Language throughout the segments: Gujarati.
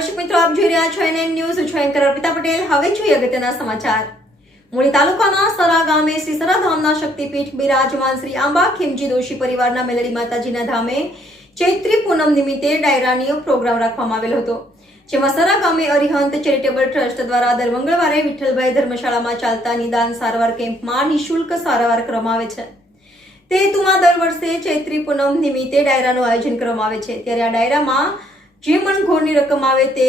દર્શક મિત્રો, આપ જોઈ રહ્યા છો NN ન્યૂઝ. હું છું એન્કર અર્પિતા પટેલ. હવે જોઈએ અગત્યના સમાચાર. મૂળી તાલુકાના સરા ગામે શ્રી સરા ધામના શક્તિપીઠ બિરાજમાન શ્રી આંબા ખીમજી દોશી પરિવારના મેલડી માતાજીના ધામે ચૈત્રી પૂનમ નિમિત્તે ડાયરાનો પ્રોગ્રામ રાખવામાં આવેલો હતો, જેમાં સરા ગામે અરિહંત ચેરિટેબલ ટ્રસ્ટ દ્વારા દર મંગળવારે વિઠ્ઠલભાઈ ધર્મશાળામાં ચાલતા નિદાન સારવાર કેમ્પમાં નિઃશુલ્ક સારવાર કરવામાં આવે છે. તે હેતુમાં દર વર્ષે ચૈત્રી પૂનમ નિમિત્તે ડાયરાનું આયોજન કરવામાં આવે છે. ત્યારે આ ડાયરામાં જે મણઘોરની રકમ આવે તે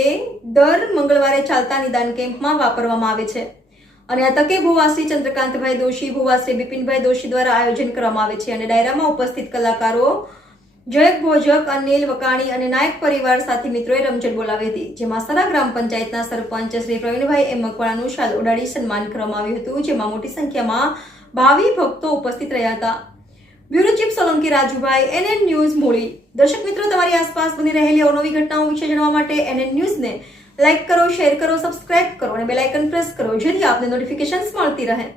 દર મંગળવારે ચાલતા નિદાન કેમ્પમાં વાપરવામાં આવે છે અને આ તકે ભુવાશ્રી ચંદ્રકાંતભાઈ દોશી, ભુવાશ્રી બિપિનભાઈ દોશી દ્વારા આયોજન કરવામાં આવે છે અને ડાયરામાં ઉપસ્થિત કલાકારો જયક ભોજક, અનિલ વકાણી અને નાયક પરિવાર સાથે મિત્રોએ રમઝટ બોલાવી હતી, જેમાં સરા ગ્રામ પંચાયતના સરપંચ શ્રી પ્રવીણભાઈ એમ મકવાણાનું શાલ ઉડાડી સન્માન કરવામાં આવ્યું હતું, જેમાં મોટી સંખ્યામાં ભાવિ ભક્તો ઉપસ્થિત રહ્યા હતા. Bureau chief Solanki Rajubhai, NN news Muli. દર્શક મિત્રો, તમારી આસપાસ બની રહેલી અવનવી ઘટનાઓ વિશે જાણવા માટે NN ન્યૂઝને લાઇક કરો, શેર કરો, સબસ્ક્રાઇબ કરો અને બેલ આઇકન પ્રેસ કરો, જેથી આપને નોટિફિકેશન્સ મળતી રહે.